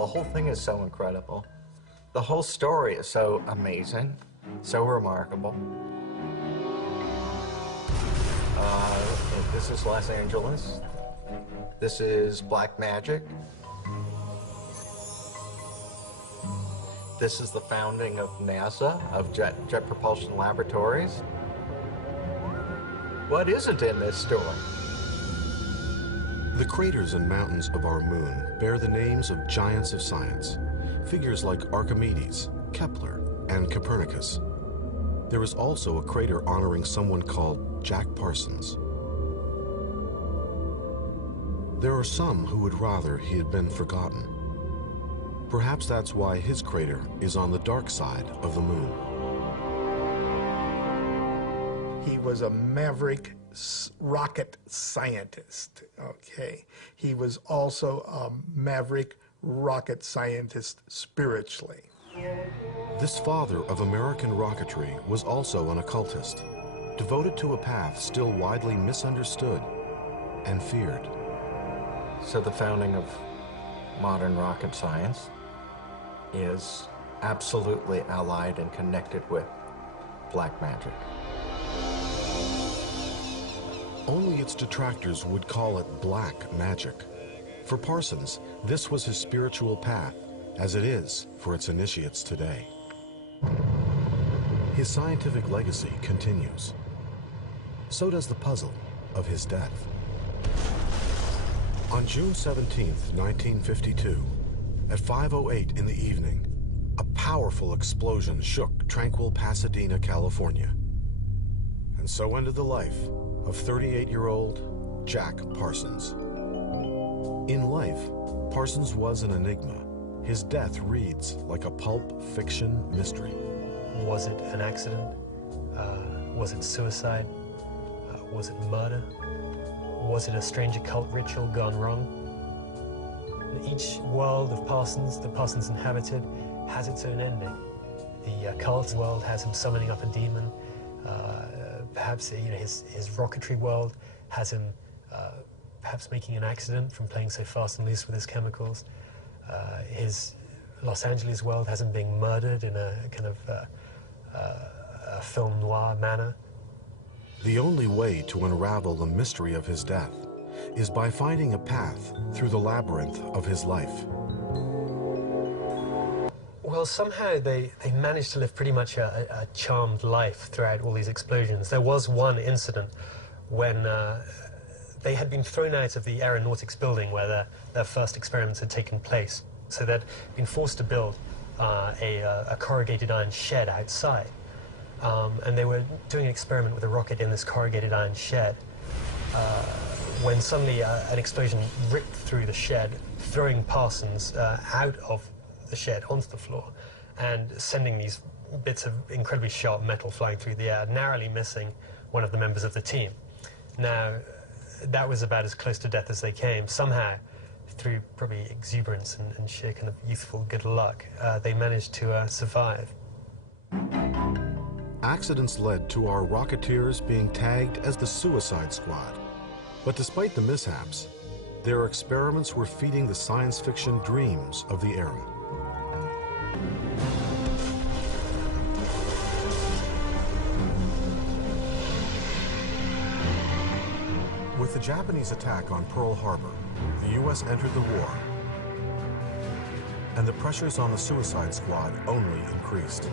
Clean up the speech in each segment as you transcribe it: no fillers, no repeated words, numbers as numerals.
The whole thing is so incredible. The whole story is so amazing, so remarkable. This is Los Angeles. This is black magic. This is the founding of NASA, of Jet Propulsion Laboratories. What isn't in this story? The craters and mountains of our moon bear the names of giants of science, figures like Archimedes, Kepler, and Copernicus. There is also a crater honoring someone called Jack Parsons. There are some who would rather he had been forgotten. Perhaps that's why his crater is on the dark side of the moon. He was a maverick rocket scientist, okay? He was also a maverick rocket scientist spiritually. This father of American rocketry was also an occultist, devoted to a path still widely misunderstood and feared. So the founding of modern rocket science is absolutely allied and connected with black magic. Only its detractors would call it black magic. For Parsons, this was his spiritual path, as it is for its initiates today. His scientific legacy continues. So does the puzzle of his death. On June 17th, 1952, at 5:08 in the evening, a powerful explosion shook tranquil Pasadena, California. And so ended the life of 38-year-old Jack Parsons. In life, Parsons was an enigma. His death reads like a pulp fiction mystery. Was it an accident? Was it suicide? Was it murder? Was it a strange occult ritual gone wrong? Each world of Parsons that Parsons inhabited has its own ending. The occult world has him summoning up a demon. Perhaps his rocketry world has him perhaps making an accident from playing so fast and loose with his chemicals. His Los Angeles world has him being murdered in a kind of a film noir manner. The only way to unravel the mystery of his death is by finding a path through the labyrinth of his life. Well, somehow they managed to live pretty much a charmed life throughout all these explosions. There was one incident when they had been thrown out of the aeronautics building where their first experiments had taken place. So they'd been forced to build a corrugated iron shed outside. And they were doing an experiment with a rocket in this corrugated iron shed when suddenly an explosion ripped through the shed, throwing Parsons out of the shed onto the floor and sending these bits of incredibly sharp metal flying through the air, narrowly missing one of the members of the team. Now, that was about as close to death as they came. Somehow, through probably exuberance and sheer kind of youthful good luck, they managed to survive. Accidents led to our Rocketeers being tagged as the Suicide Squad. But despite the mishaps, their experiments were feeding the science fiction dreams of the era. With the Japanese attack on Pearl Harbor, the U.S. entered the war, and the pressures on the Suicide Squad only increased.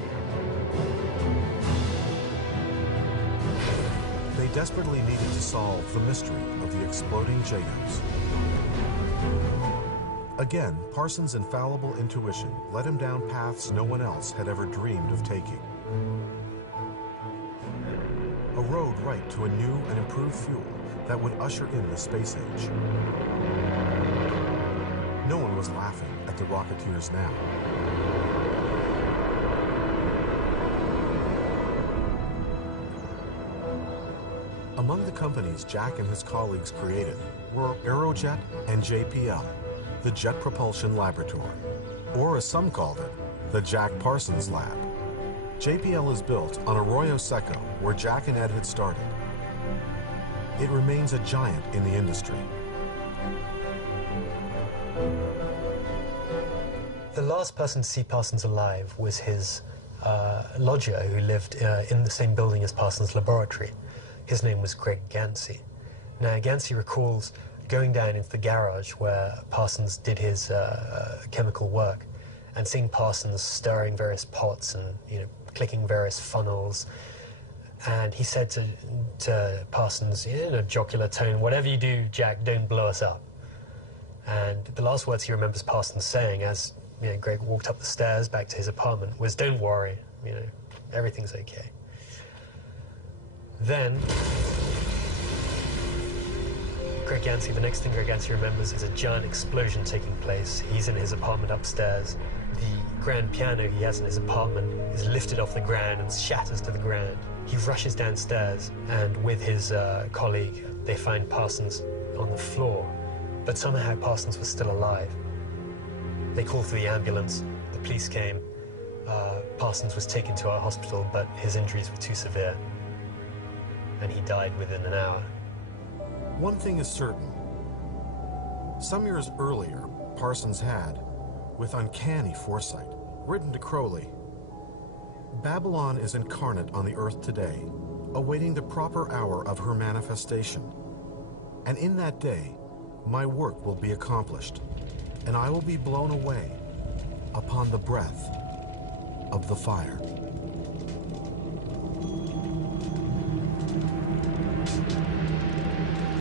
They desperately needed to solve the mystery of the exploding JATOs. Again, Parsons' infallible intuition led him down paths no one else had ever dreamed of taking. A road right to a new and improved fuel that would usher in the space age. No one was laughing at the Rocketeers now. Among the companies Jack and his colleagues created were Aerojet and JPL, the Jet Propulsion Laboratory, or as some called it, the Jack Parsons Lab. JPL is built on Arroyo Seco, where Jack and Ed had started. It remains a giant in the industry. last person to see Parsons alive was his lodger who lived in the same building as Parsons' laboratory. His name was Greg Gansey. Now, Gansey recalls going down into the garage where Parsons did his chemical work and seeing Parsons stirring various pots and, you know, clicking various funnels. And he said to Parsons in a jocular tone, "Whatever you do, Jack, don't blow us up." And the last words he remembers Parsons saying as, you know, Greg walked up the stairs back to his apartment was, "Don't worry, you know, everything's okay." Then the next thing Greg Gansey remembers is a giant explosion taking place. He's in his apartment upstairs. The grand piano he has in his apartment is lifted off the ground and shatters to the ground. He rushes downstairs, and with his colleague, they find Parsons on the floor. But somehow Parsons was still alive. They called for the ambulance. The police came. Parsons was taken to our hospital, but his injuries were too severe, and he died within an hour. One thing is certain. Some years earlier, Parsons had, with uncanny foresight, written to Crowley, "Babylon is incarnate on the earth today, awaiting the proper hour of her manifestation. And in that day, my work will be accomplished, and I will be blown away upon the breath of the fire."